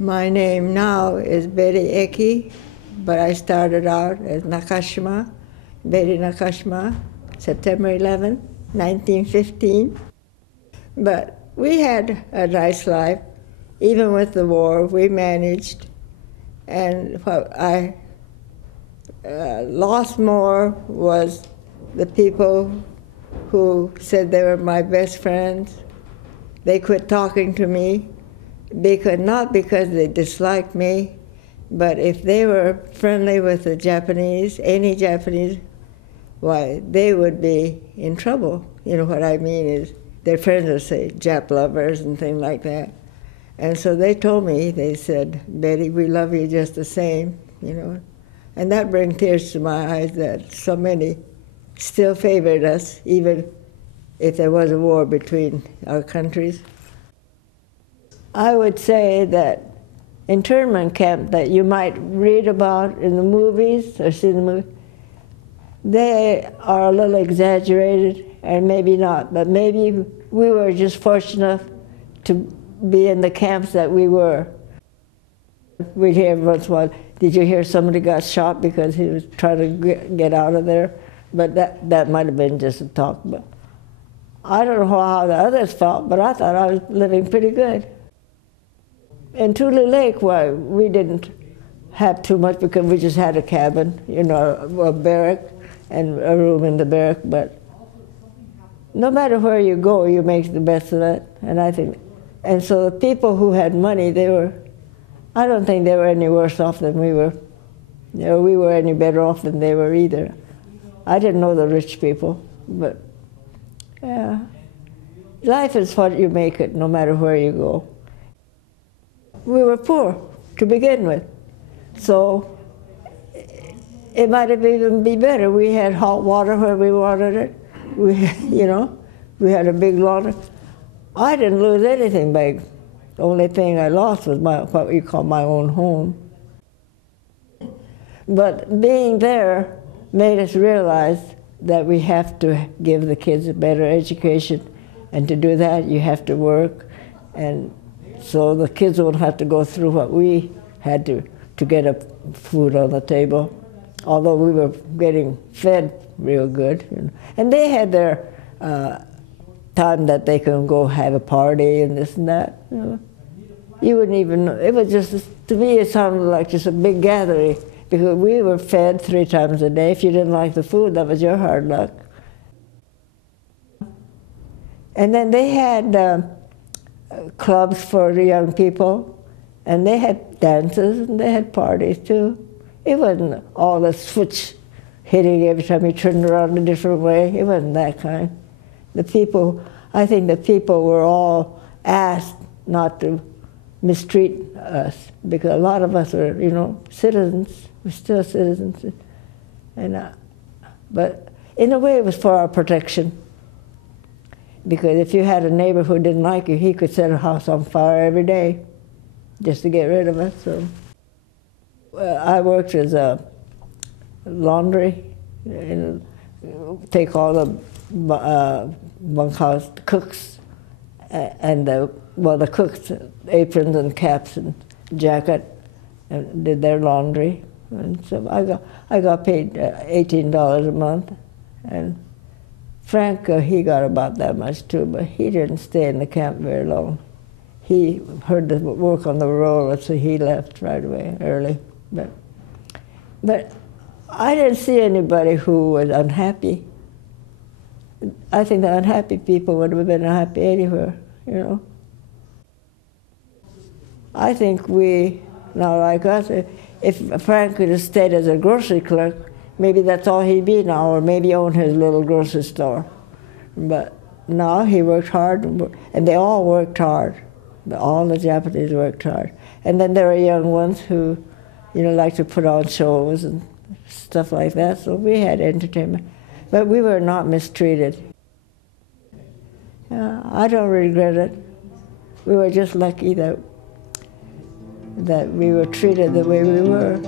My name now is Betty Eki, but I started out as Nakashima, Betty Nakashima, September 11, 1915. But we had a nice life. Even with the war, we managed. And what I lost more was the people who said they were my best friends. They quit talking to me, not because they disliked me, but if they were friendly with the Japanese, any Japanese, why, they would be in trouble. You know what I mean is their friends would say Jap lovers and things like that. And so they told me, they said, Betty, we love you just the same, you know. And that brings tears to my eyes that so many still favored us, even if there was a war between our countries. I would say that internment camp that you might read about in the movies or see the movies, they are a little exaggerated, and maybe not, but maybe we were just fortunate to be in the camps that we were. We'd hear once in a while, did you hear somebody got shot because he was trying to get out of there? But that might have been just a talk. But I don't know how the others felt, but I thought I was living pretty good. In Tule Lake, well, we didn't have too much because we just had a cabin, you know, a barrack and a room in the barrack. But no matter where you go, you make the best of it. And so the people who had money, I don't think they were any worse off than we were. You know, we were any better off than they were either. I didn't know the rich people, but yeah. Life is what you make it, no matter where you go. We were poor to begin with, so it might have even been better. We had hot water where we wanted it. We had a big laundry. I didn't lose anything big. The only thing I lost was what we call my own home. But being there made us realize that we have to give the kids a better education, and to do that you have to work, and so the kids won't have to go through what we had to get food on the table, although we were getting fed real good. You know. And they had their time that they can go have a party and this and that. You know. You wouldn't even know. It was just, to me, it sounded like just a big gathering, because we were fed 3 times a day. If you didn't like the food, that was your hard luck. And then they had clubs for the young people, and they had dances, and they had parties too. It wasn't all the switch hitting every time you turned around a different way. It wasn't that kind. I think the people were all asked not to mistreat us, because a lot of us were, you know, citizens. We're still citizens. But in a way it was for our protection, because if you had a neighbor who didn't like you, he could set a house on fire every day just to get rid of us. So I worked as a laundry, you know, take all the bunkhouse cooks and the cooks' aprons and caps and jacket, and did their laundry. And so I got paid $18 a month, and Frank, he got about that much too, but he didn't stay in the camp very long. He heard the work on the roller, so he left right away, early. But I didn't see anybody who was unhappy. I think the unhappy people would have been unhappy anywhere, you know. I think now like us, if Frank could have stayed as a grocery clerk, maybe that's all he'd be now, or maybe own his little grocery store. But no, he worked hard, and they all worked hard. All the Japanese worked hard. And then there were young ones who, you know, like to put on shows and stuff like that, so we had entertainment. But we were not mistreated. I don't regret it. We were just lucky that we were treated the way we were.